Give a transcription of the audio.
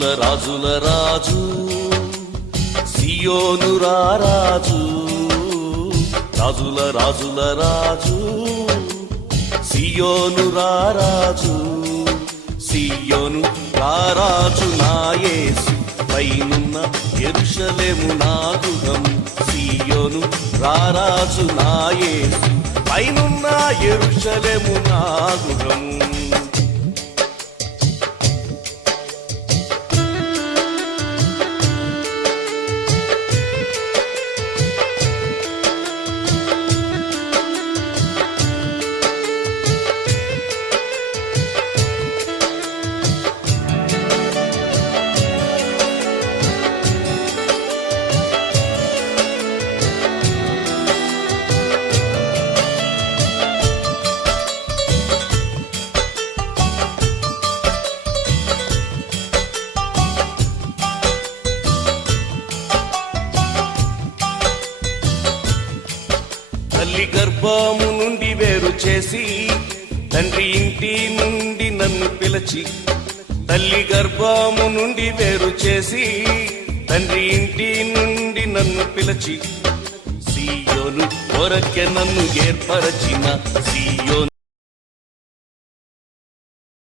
రాజుల రాజు సియోను రారాజు, రాజుల రాజుల రాజు సియోను రారాజు, సియోను రారాజు నా యేసు పైనున్న యెరూషలేము నా గృహం, సియోను రారాజు నా యేసు పైనున్న యెరూషలేము నా గృహం. తల్లి గర్భము నుండి వేరు చేసి తండ్రి ఇంటి నుండి నన్ను పిలిచి, తల్లి గర్భము నుండి వేరు చేసి తండ్రి ఇంటి నుండి నన్ను పిలిచి, సియోను కొరకే నన్ను ఏర్పరచిన సియోను